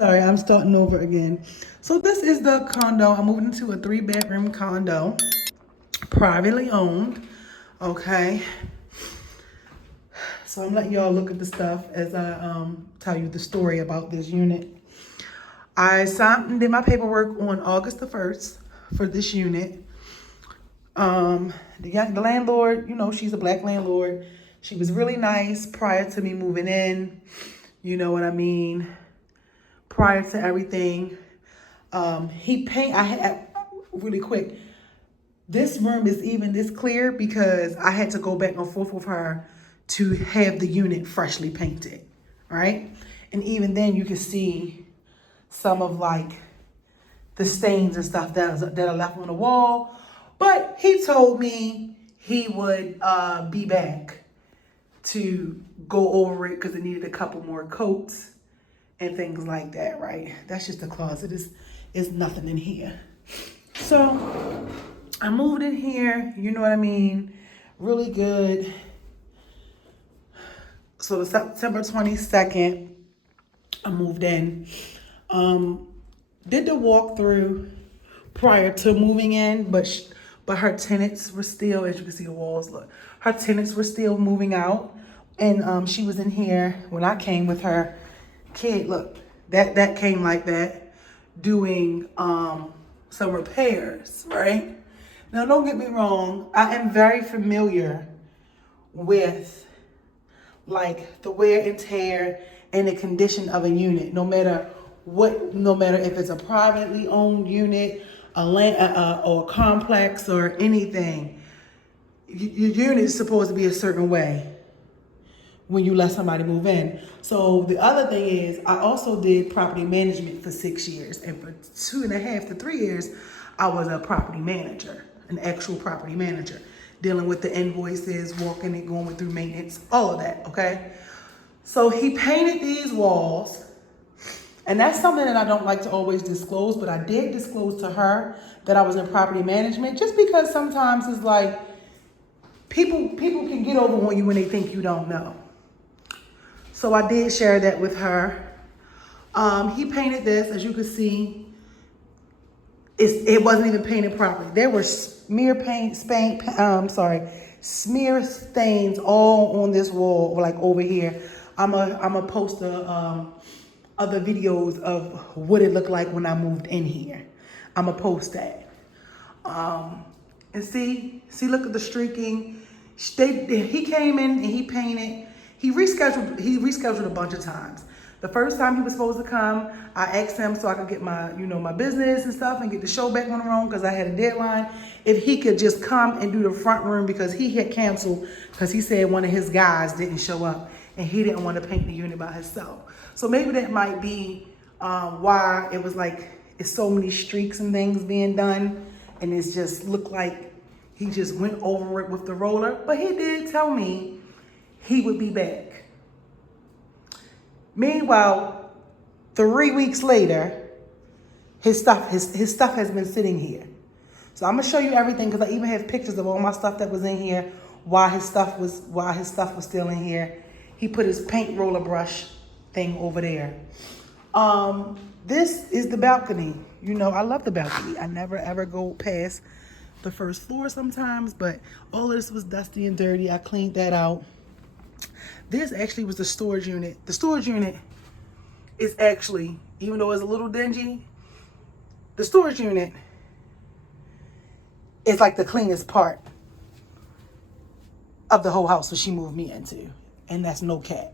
Sorry, I'm starting over again. So this is the condo. I'm moving into a 3-bedroom condo, privately owned. Okay. So I'm letting y'all look at the stuff as I tell you the story about this unit. I signed and did my paperwork on August the 1st for this unit. The landlord, she's a black landlord. She was really nice prior to me moving in. You know what I mean? Prior to everything. I had, really quick, this room is even this clear because I had to go back and forth with her to have the unit freshly painted, right? And even then you can see some of like the stains and stuff that are left on the wall. But he told me he would be back to go over it because it needed a couple more coats and things like that, right? That's just the closet. It's nothing in here. So I moved in here, you know what I mean? Really good. So the September 22nd, I moved in. Did the walkthrough prior to moving in, but her tenants were still, as you can see the walls, look, her tenants were still moving out. And she was in here when I came with her kid. Look, that came like that, doing some repairs, right? Now don't get me wrong, I am very familiar with like the wear and tear and the condition of a unit, no matter if it's a privately owned unit, a land or a complex or anything. Your unit is supposed to be a certain way when you let somebody move in. So the other thing is, I also did property management for 6 years, and for 2.5 to 3 years, I was a property manager, an actual property manager, dealing with the invoices, walking and going through maintenance, all of that, okay? So he painted these walls, and that's something that I don't like to always disclose, but I did disclose to her that I was in property management, just because sometimes it's like, people can get over on you when they think you don't know. So I did share that with her. He painted this, as you can see. It wasn't even painted properly. There were smear stains all on this wall, like over here. I'm a post other videos of what it looked like when I moved in here. I'm a post that. And see, look at the streaking. He came in and he painted. He rescheduled a bunch of times. The first time he was supposed to come, I asked him so I could get my, my business and stuff and get the show back on the road because I had a deadline. If he could just come and do the front room because he had canceled because he said one of his guys didn't show up and he didn't want to paint the unit by himself. So maybe that might be why it was like it's so many streaks and things being done, and it's just looked like he just went over it with the roller. But he did tell me he would be back. Meanwhile, 3 weeks later, his stuff has been sitting here. So I'm gonna show you everything because I even have pictures of all my stuff that was in here while his stuff was still in here. He put his paint roller brush thing over there. This is the balcony. I love the balcony. I never ever go past the first floor sometimes, but all of this was dusty and dirty. I cleaned that out. This actually was the storage unit. The storage unit is actually, even though it's a little dingy, the storage unit is like the cleanest part of the whole house that she moved me into. And that's no cap.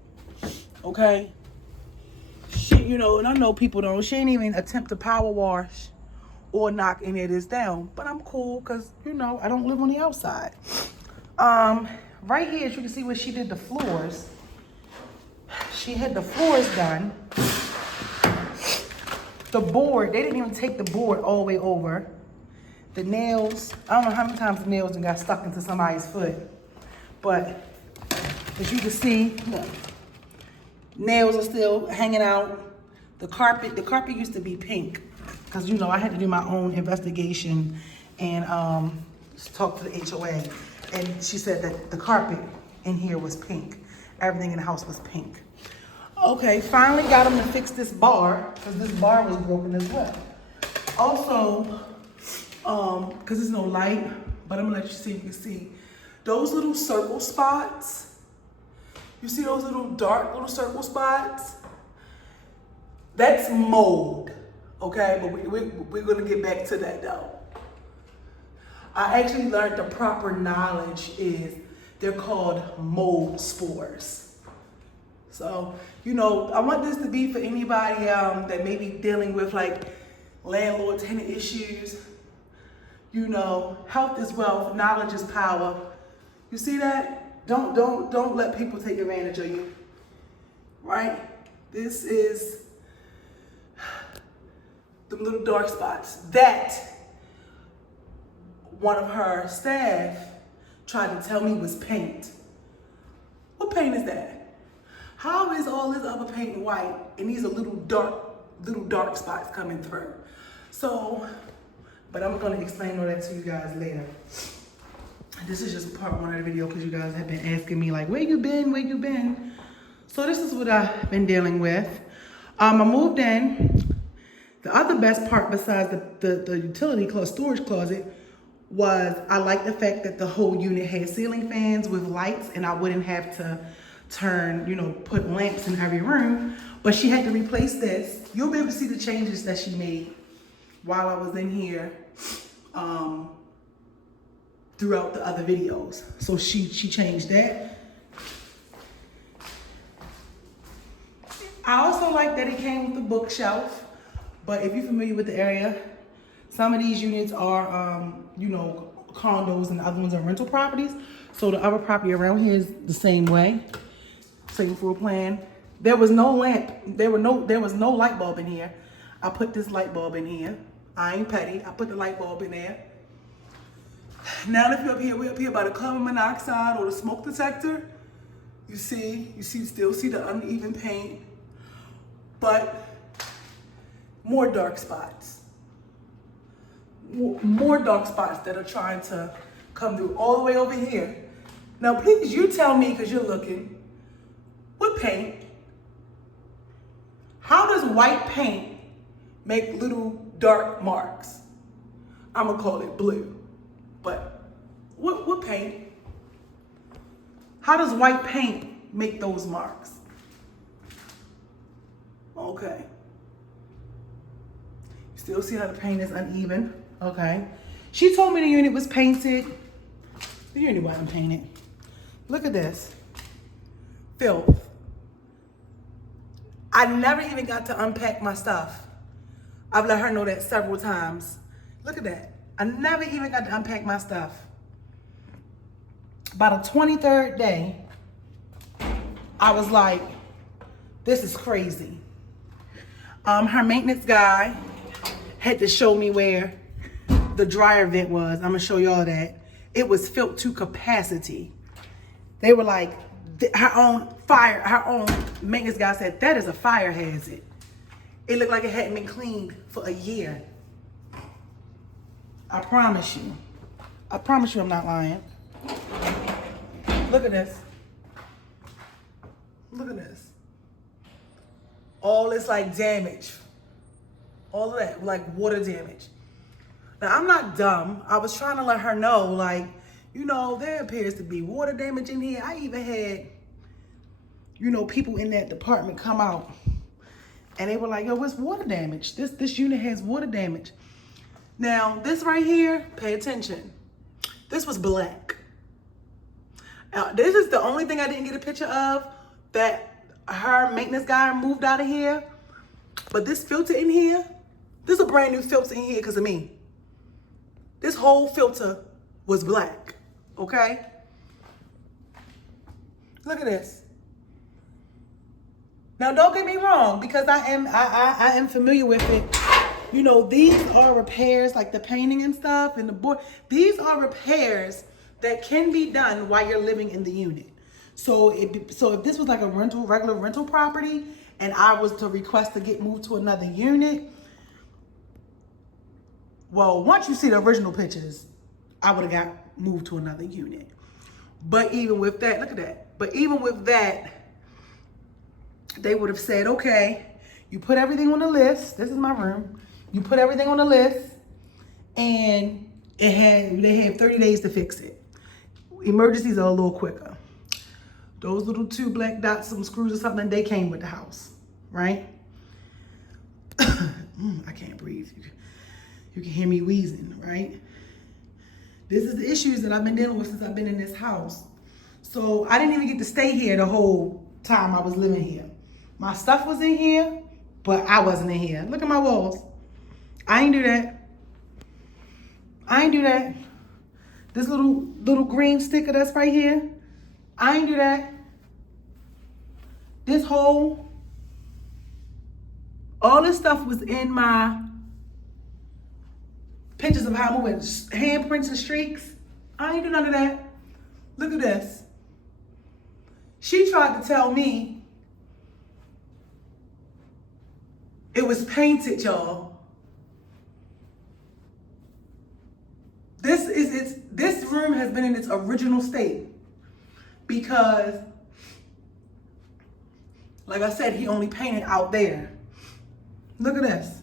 Okay? She, and I know people don't, she ain't even attempt to power wash or knock any of this down. But I'm cool because, I don't live on the outside. Right here, as you can see where she did the floors. She had the floors done. The board, they didn't even take the board all the way over. The nails, I don't know how many times the nails done got stuck into somebody's foot. But as you can see, look, nails are still hanging out. The carpet used to be pink. Because, I had to do my own investigation and talk to the HOA. And she said that the carpet in here was pink. Everything in the house was pink. Okay, finally got him to fix this bar, because this bar was broken as well. Also, because there's no light, but I'm gonna let you see if you can see. Those little circle spots, you see those little dark little circle spots? That's mold, okay? But we're gonna get back to that though. I actually learned the proper knowledge is they're called mold spores. So, you know, I want this to be for anybody that may be dealing with like landlord tenant issues. You know, health is wealth, knowledge is power. You see that? Don't let people take advantage of you. Right? This is the little dark spots that one of her staff tried to tell me was paint. What paint is that? How is all this other paint white and these are little dark spots coming through? So, but I'm gonna explain all that to you guys later. This is just part one of the video because you guys have been asking me like, where you been, where you been? So this is what I've been dealing with. I moved in. The other best part besides the utility storage closet was I like the fact that the whole unit had ceiling fans with lights and I wouldn't have to turn, you know, put lamps in every room. But she had to replace this. You'll be able to see the changes that she made while I was in here throughout the other videos. So she changed that. I also like that it came with a bookshelf. But if you're familiar with the area, some of these units are, you know, condos and the other ones are rental properties. So the other property around here is the same way, same floor plan. There was no lamp, there was no light bulb in here. I put this light bulb in here. I ain't petty, I put the light bulb in there. Now if you're up here, we're up here by the carbon monoxide or the smoke detector. You still see the uneven paint, but more dark spots. More dark spots that are trying to come through all the way over here. Now, please, you tell me, because you're looking, what paint? How does white paint make little dark marks? I'm gonna call it blue, but what paint? How does white paint make those marks? Okay. Still see how the paint is uneven. Okay. She told me the unit was painted. The unit wasn't painted. Look at this. Filth. I never even got to unpack my stuff. I've let her know that several times. Look at that. I never even got to unpack my stuff. By the 23rd day, I was like, this is crazy. Her maintenance guy had to show me where the dryer vent was. I'm gonna show y'all that. It was filled to capacity. They were like, her own maintenance guy said, that is a fire hazard. It looked like it hadn't been cleaned for a year. I promise you. I promise you I'm not lying. Look at this. Look at this. All this like damage. All of that, like water damage. Now, I'm not dumb. I was trying to let her know, like, you know, there appears to be water damage in here. I even had, you know, people in that department come out and they were like, yo, what's water damage? This unit has water damage. Now, this right here, pay attention. This was black. This is the only thing I didn't get a picture of that her maintenance guy moved out of here. But this filter in here, this is a brand new filter in here because of me. This whole filter was black, okay? Look at this. Now, don't get me wrong, because I am familiar with it. You know, these are repairs, like the painting and stuff and the board. These are repairs that can be done while you're living in the unit. So if this was like a regular rental property, and I was to request to get moved to another unit, well, once you see the original pictures, I would have got moved to another unit. But even with that, look at that. But even with that, they would have said, okay, you put everything on the list. This is my room. You put everything on the list, and they had 30 days to fix it. Emergencies are a little quicker. Those little 2 black dots, some screws or something, they came with the house, right? I can't breathe. You can hear me wheezing, right? This is the issues that I've been dealing with since I've been in this house. So I didn't even get to stay here the whole time I was living here. My stuff was in here, but I wasn't in here. Look at my walls. I ain't do that. I ain't do that. This little green sticker that's right here, I ain't do that. This whole, all this stuff was in my pictures of how I'm moving, handprints and streaks. I ain't do none of that. Look at this. She tried to tell me it was painted, y'all. This room has been in its original state because, like I said, he only painted out there. Look at this.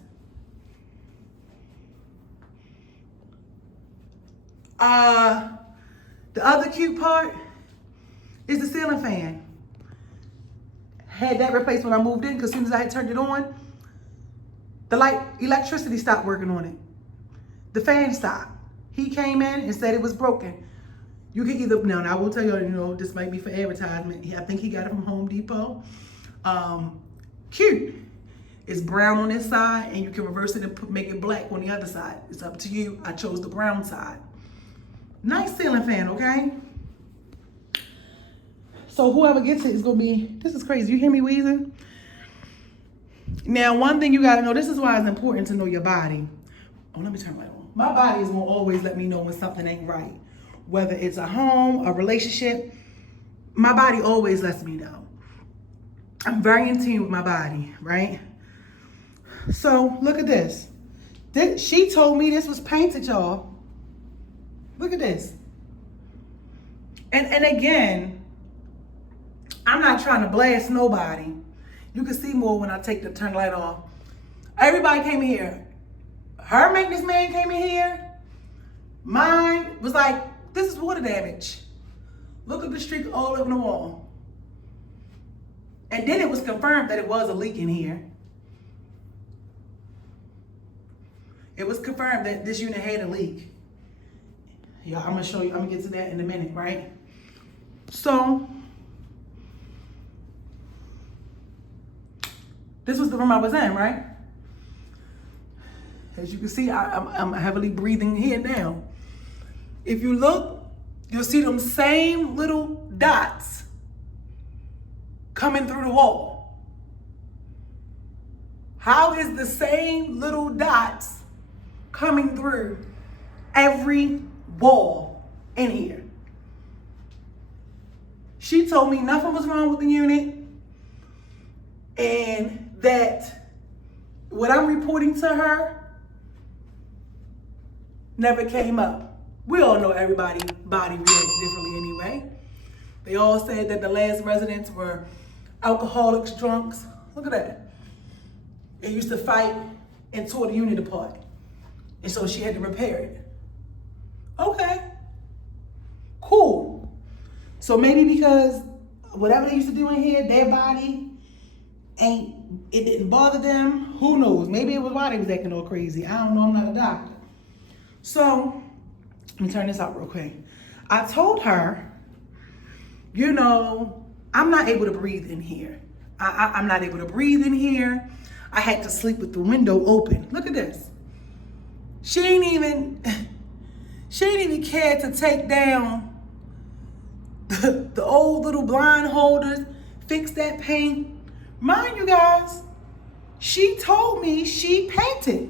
The other cute part is the ceiling fan. Had that replaced when I moved in because as soon as I had turned it on, the electricity stopped working on it. The fan stopped. He came in and said it was broken. You can either, now I will tell you, this might be for advertisement. I think he got it from Home Depot. Cute. It's brown on this side and you can reverse it and make it black on the other side. It's up to you. I chose the brown side. Nice ceiling fan, okay? So whoever gets it is gonna be, this is crazy. You hear me wheezing? Now, one thing you gotta know, this is why it's important to know your body. Oh, let me turn my light on. My body is gonna always let me know when something ain't right. Whether it's a home, a relationship, my body always lets me know. I'm very in tune with my body, right? So look at this. She told me this was painted, y'all. Look at this. And again, I'm not trying to blast nobody. You can see more when I turn the light off. Everybody came in here. Her maintenance man came in here. Mine was like, this is water damage. Look at the streak all over the wall. And then it was confirmed that it was a leak in here. It was confirmed that this unit had a leak. Yeah, I'm gonna show you, I'm gonna get to that in a minute, right? So, this was the room I was in, right? As you can see, I'm heavily breathing here now. If you look, you'll see them same little dots coming through the wall. How is the same little dots coming through every wall in here? She told me nothing was wrong with the unit and that what I'm reporting to her never came up. We all know everybody's body reacts differently anyway. They all said that the last residents were alcoholics, drunks. Look at that. They used to fight and tore the unit apart. And so she had to repair it. Okay, cool. So maybe because whatever they used to do in here, their body it didn't bother them. Who knows?Maybe it was why they was acting all crazy. I don't know, I'm not a doctor. So, let me turn this out real quick. I told her, I'm not able to breathe in here. I'm not able to breathe in here. I had to sleep with the window open. Look at this. She ain't even care to take down the old little blind holders, fix that paint. Mind you guys, she told me she painted.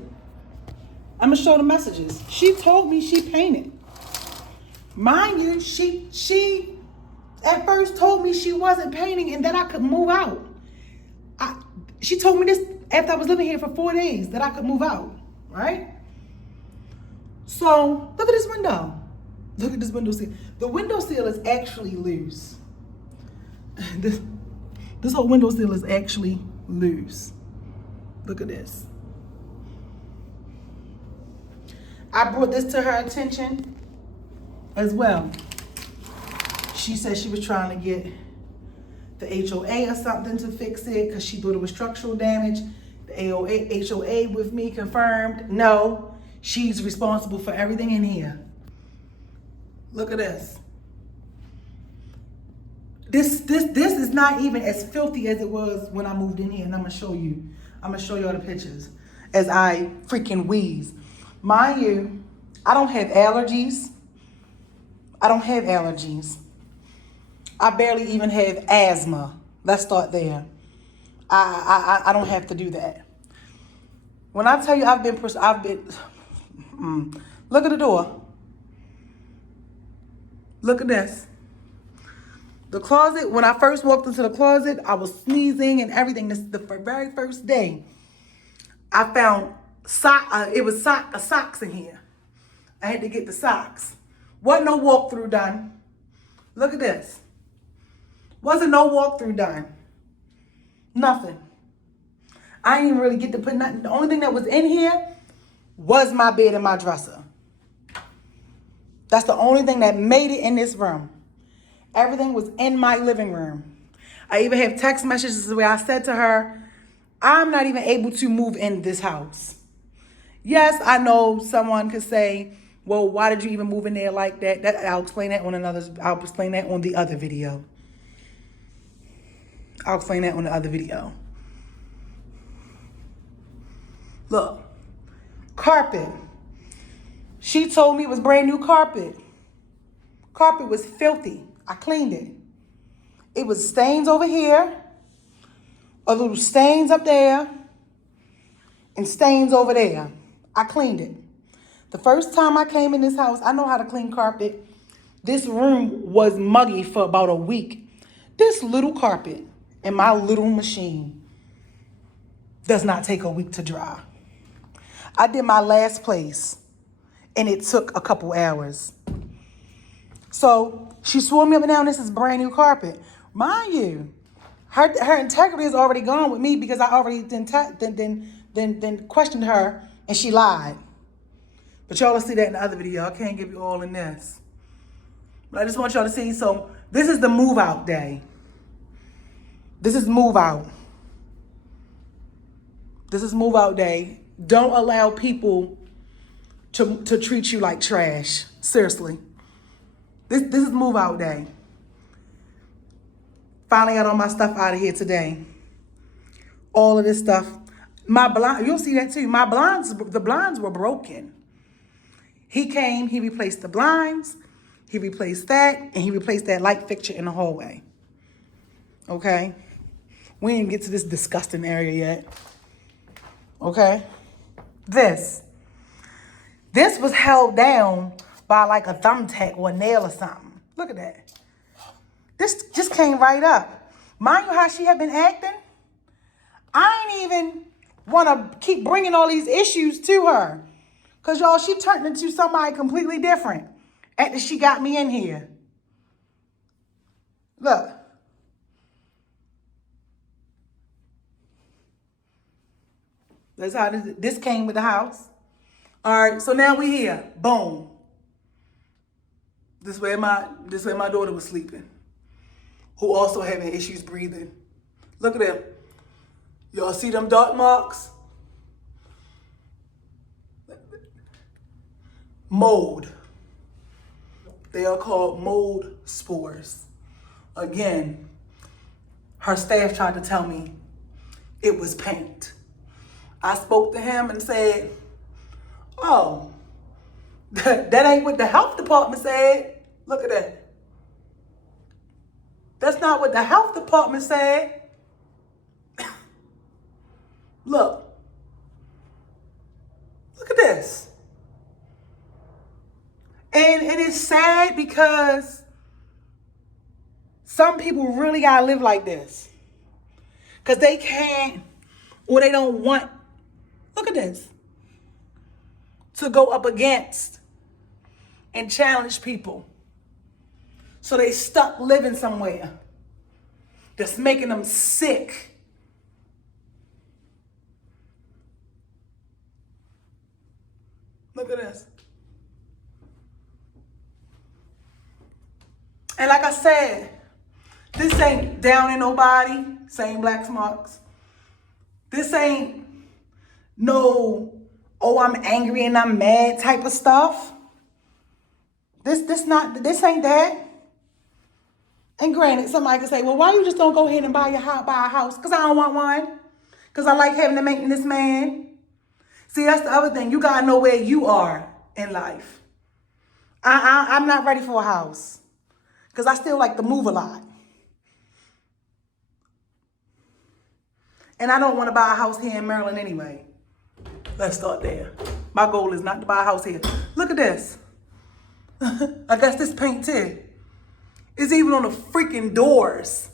I'm gonna show the messages. She told me she painted. Mind you, she at first told me she wasn't painting and that I could move out. She told me this after I was living here for 4 days, that I could move out, right? So look at this window. Look at this window seal. The window seal is actually loose. This whole window sill is actually loose. Look at this. I brought this to her attention as well. She said she was trying to get the HOA or something to fix it because she thought it was structural damage. The HOA with me confirmed, no, she's responsible for everything in here. Look at this. This is not even as filthy as it was when I moved in here, and I'm gonna show you. I'm gonna show y'all the pictures as I freaking wheeze. Mind you, I don't have allergies. I don't have allergies. I barely even have asthma. Let's start there. I don't have to do that. When I tell you I've been, look at the door. Look at this. The closet, when I first walked into the closet, I was sneezing and everything. This is the very first day. I found socks in here. I had to get the socks. Wasn't no walkthrough done. Look at this. Wasn't no walkthrough done. Nothing. I didn't even really get to put nothing. The only thing that was in here was my bed and my dresser. That's the only thing that made it in this room. Everything was in my living room. I even have text messages where I said to her, I'm not even able to move in this house. Yes, I know someone could say, well, why did you even move in there like that? I'll explain that on the other video. I'll explain that on the other video. Look, carpet. She told me it was brand new carpet. Carpet was filthy. I cleaned it. It was stains over here, a little stains up there, and stains over there. I cleaned it. The first time I came in this house, I know how to clean carpet. This room was muggy for about a week. This little carpet in my little machine does not take a week to dry. I did my last place, and it took a couple hours. So she swore me up and down, this is brand new carpet. Mind you, her integrity is already gone with me because I already then questioned her and she lied. But y'all will see that in the other video. I can't give you all in this. But I just want y'all to see. So this is the move out day. This is move out. This is move out day. Don't allow people to treat you like trash. Seriously. This is move out day. Finally got all my stuff out of here today. All of this stuff. My blind, you'll see that too. The blinds were broken. He came, he replaced the blinds, he replaced that, and he replaced that light fixture in the hallway. Okay? We didn't get to this disgusting area yet. Okay? This was held down by like a thumbtack or a nail or something. Look at that. This just came right up. Mind you how she had been acting? I ain't even want to keep bringing all these issues to her. Because, y'all, she turned into somebody completely different after she got me in here. Look. That's how this came with the house. All right, so now we're here. Boom. This way my daughter was sleeping, who also having issues breathing. Look at them. Y'all see them dark marks? Mold. They are called mold spores. Again, her staff tried to tell me it was paint. I spoke to him and said, oh, that ain't what the health department said. Look at that. That's not what the health department said. Look. Look at this. And it's sad because some people really gotta live like this. Because they can't, or they don't want, look at this, to go up against and challenge people. So they stuck living somewhere. that's making them sick. Look at this. And like I said, this ain't downing nobody, saying black marks. This ain't no, oh, I'm angry and I'm mad type of stuff. This ain't that. And granted, somebody could say, well, why you just don't go ahead and buy a house? Because I don't want one. Because I like having a maintenance man. See, that's the other thing. You got to know where you are in life. I'm not ready for a house. Because I still like to move a lot. And I don't want to buy a house here in Maryland anyway. Let's start there. My goal is not to buy a house here. Look at this. I guess this paint too. It's even on the freaking doors.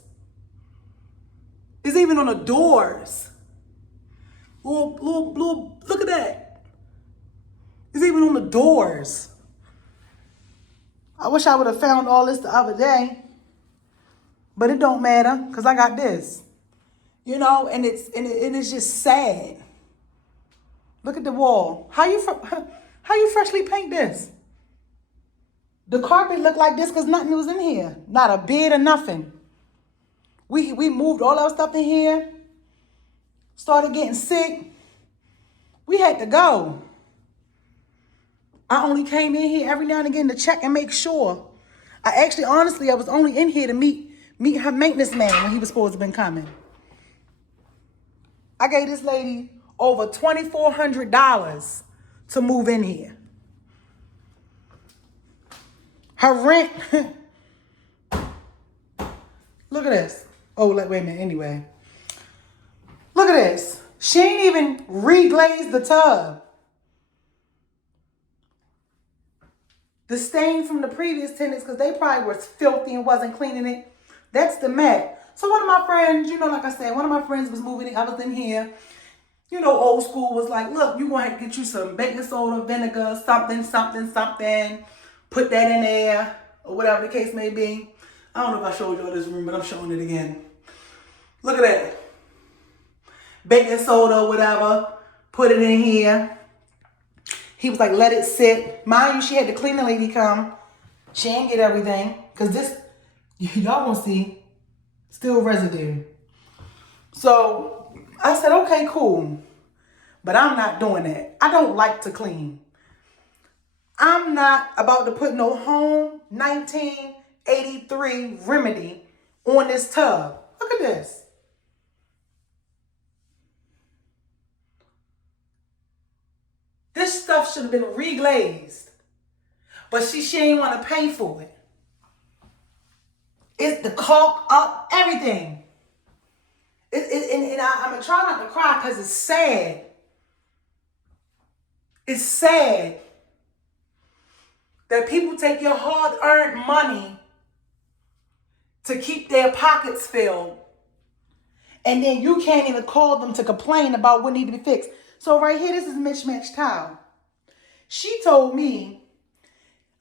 It's even on the doors. Look at that. It's even on the doors. I wish I would have found all this the other day. But it don't matter because I got this. You know, and it's just sad. Look at the wall. How you freshly paint this? The carpet looked like this because nothing was in here. Not a bed or nothing. We moved all our stuff in here. Started getting sick. We had to go. I only came in here every now and again to check and make sure. Honestly, I was only in here to meet her maintenance man when he was supposed to have been coming. I gave this lady over $2,400 to move in here. Her rent, look at this. Oh, wait a minute, anyway. Look at this. She ain't even reglazed the tub. The stain from the previous tenants, because they probably were filthy and wasn't cleaning it, that's the mat. So one of my friends, like I said, one of my friends was moving in. I was in here. Old school was like, look, you're going to have to get you some baking soda, vinegar, something. Put that in there, or whatever the case may be. I don't know if I showed y'all this room, but I'm showing it again. Look at that. Baking soda, whatever. Put it in here. He was like, let it sit. Mind you, she had the cleaning lady come. She didn't get everything. Because this, y'all gonna see, still residue. So I said, okay, cool. But I'm not doing that. I don't like to clean. I'm not about to put no home 1983 remedy on this tub. Look at this. This stuff should have been reglazed. But she ain't want to pay for it. It's the caulk up, everything. I'm going to try not to cry because it's sad. It's sad that people take your hard-earned money to keep their pockets filled. And then you can't even call them to complain about what needs to be fixed. So right here, this is mismatched towel. She told me,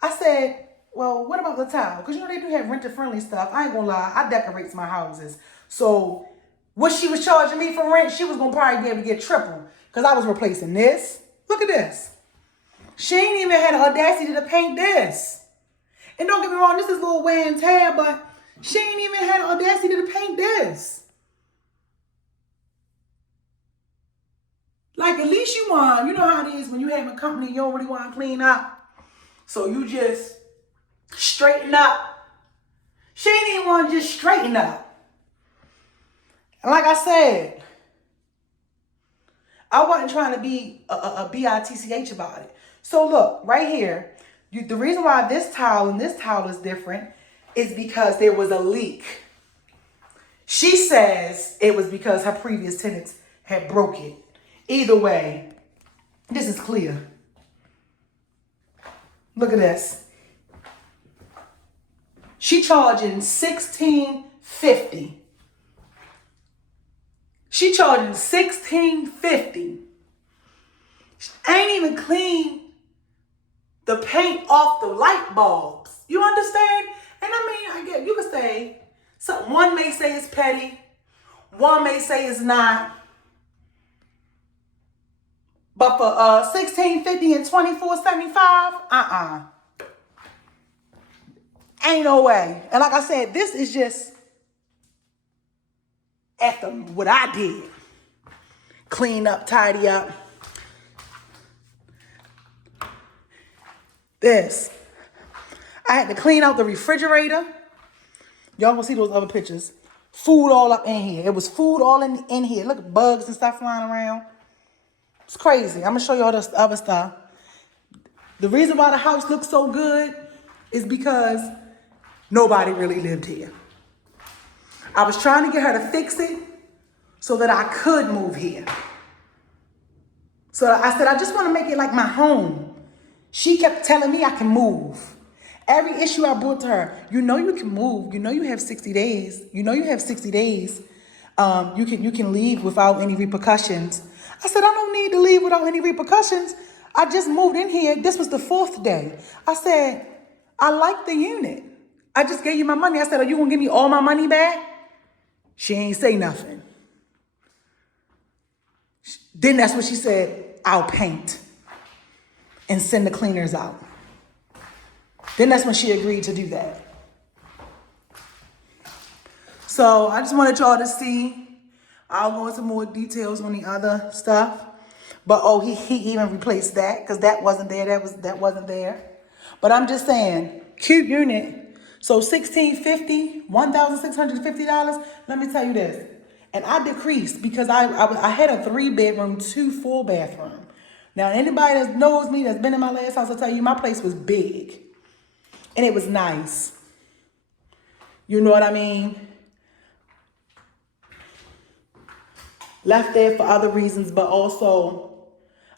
I said, well, what about the towel? Because they do have renter-friendly stuff. I ain't gonna lie, I decorate my houses. So what she was charging me for rent, she was gonna probably be able to get triple. Because I was replacing this. Look at this. She ain't even had the audacity to paint this. And don't get me wrong, this is a little wear and tear, but she ain't even had the audacity to paint this. Like, at least you want, you know how it is when you have a company you don't really want to clean up. So you just straighten up. She ain't even want to just straighten up. And like I said, I wasn't trying to be a bitch about it. So look, right here, the reason why this towel and this towel is different is because there was a leak. She says it was because her previous tenants had broke it. Either way, this is clear. Look at this. She charging $16.50. She charging $16.50. She ain't even clean the paint off the light bulbs. You understand? And I mean, I get you could say So one may say it's petty. One may say it's not. But for $16.50 and $24.75, ain't no way. And like I said, this is just after what I did. Clean up, tidy up. This. I had to clean out the refrigerator. Y'all gonna see those other pictures. Food all up in here. It was food all in here. Look at bugs and stuff flying around. It's crazy. I'm gonna show you all this other stuff. The reason why the house looks so good is because nobody really lived here. I was trying to get her to fix it so that I could move here. So I said, I just want to make it like my home. She kept telling me I can move. Every issue I brought to her, you know you can move. You know you have 60 days. You know you have 60 days. You can leave without any repercussions. I said, I don't need to leave without any repercussions. I just moved in here. This was the 4th day. I said, I like the unit. I just gave you my money. I said, are you going to give me all my money back? She ain't say nothing. Then that's what she said, I'll paint and send the cleaners out. Then that's when she agreed to do that. So I just wanted y'all to see. I'll go into more details on the other stuff. But he even replaced that because that wasn't there. That wasn't there. But I'm just saying, cute unit. So $1,650, $1,650. Let me tell you this. And I decreased because I had a 3-bedroom, 2 full bathroom. Now anybody that knows me that's been in my last house will tell you my place was big. And it was nice. You know what I mean? Left there for other reasons, but also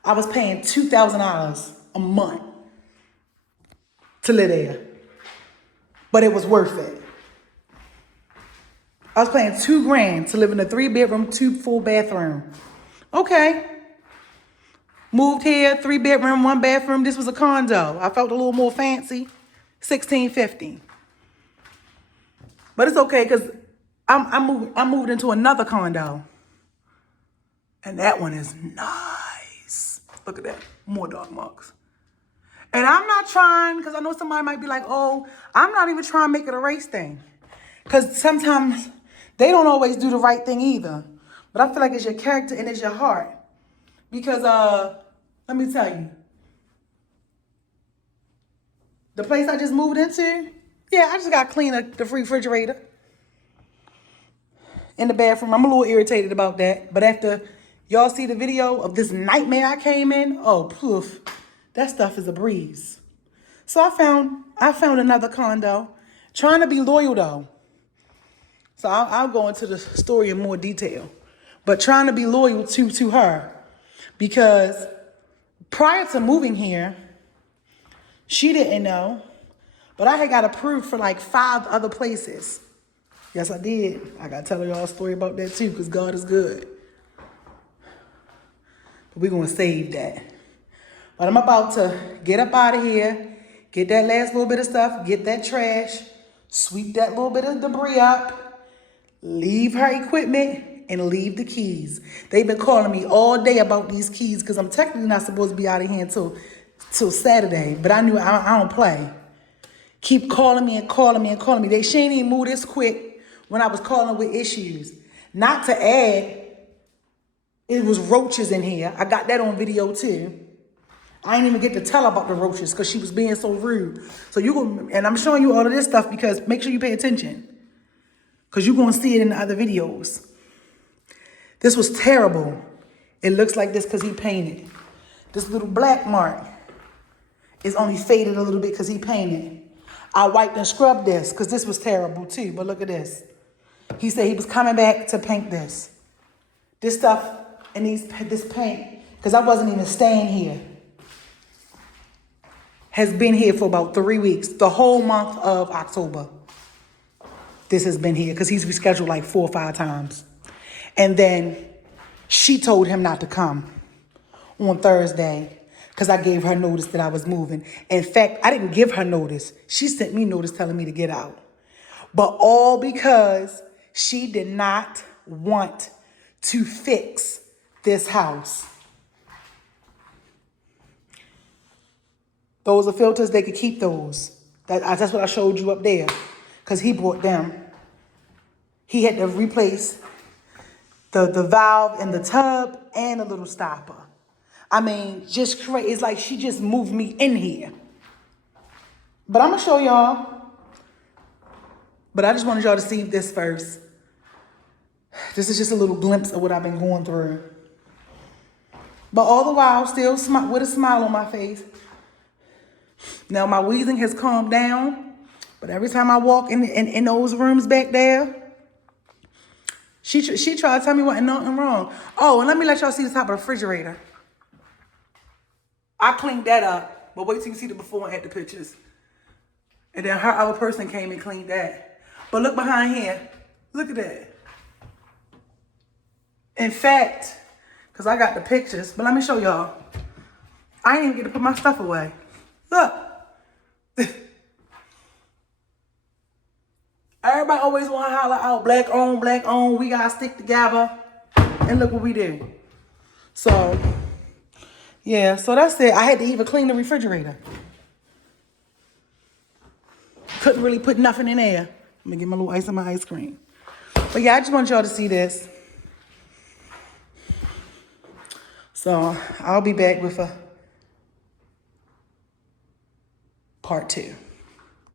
I was paying $2,000 a month to live there. But it was worth it. I was paying $2,000 to live in a 3-bedroom, 2 full bathroom. Okay. Moved here, 3-bedroom, 1 bathroom. This was a condo. I felt a little more fancy. $1,650. But it's okay because I moved into another condo. And that one is nice. Look at that. More dog marks. And I'm not trying, because I know somebody might be like, oh, I'm not even trying to make it a race thing. Because sometimes they don't always do the right thing either. But I feel like it's your character and it's your heart. Because, let me tell you. The place I just moved into, yeah, I just got to clean the refrigerator in the bathroom. I'm a little irritated about that. But after y'all see the video of this nightmare I came in, oh, poof, that stuff is a breeze. So I found another condo, trying to be loyal though. So I'll go into the story in more detail. But trying to be loyal to her. Because prior to moving here, she didn't know, but I had got approved for like 5 other places. Yes, I did. I got to tell y'all a story about that too, because God is good. But we're going to save that. But I'm about to get up out of here, get that last little bit of stuff, get that trash, sweep that little bit of debris up, leave her equipment, and leave the keys. They've been calling me all day about these keys because I'm technically not supposed to be out of here until Saturday. But I knew I don't play. Keep calling me and calling me and calling me. She ain't even move this quick when I was calling with issues. Not to add, it was roaches in here. I got that on video too. I didn't even get to tell her about the roaches because she was being so rude. So and I'm showing you all of this stuff because make sure you pay attention. Because you're going to see it in the other videos. This was terrible. It looks like this because he painted. This little black mark is only faded a little bit because he painted. I wiped and scrubbed this because this was terrible too. But look at this. He said he was coming back to paint this. This stuff and this paint, because I wasn't even staying here, has been here for about 3 weeks. The whole month of October. This has been here because he's rescheduled like 4 or 5 times. And then she told him not to come on Thursday because I gave her notice that I was moving. In fact, I didn't give her notice. She sent me notice telling me to get out. But all because she did not want to fix this house. Those are filters, they could keep those. That's what I showed you up there. Because he bought them. He had to replace the valve in the tub and a little stopper. I mean, just crazy. It's like she just moved me in here. But I'm going to show y'all. But I just wanted y'all to see this first. This is just a little glimpse of what I've been going through. But all the while, still with a smile on my face. Now, my wheezing has calmed down. But every time I walk in those rooms back there, she tried to tell me wasn't nothing wrong. Oh, and let me let y'all see the top of the refrigerator. I cleaned that up. But wait till you see the before and after pictures. And then her other person came and cleaned that. But look behind here. Look at that. In fact, because I got the pictures, but let me show y'all. I didn't even get to put my stuff away. Look. Everybody always want to holler out, black on, we got to stick together. And look what we did. So, yeah, so that's it. I had to even clean the refrigerator. Couldn't really put nothing in there. Let me get my little ice in my ice cream. But yeah, I just want y'all to see this. So I'll be back with a part 2.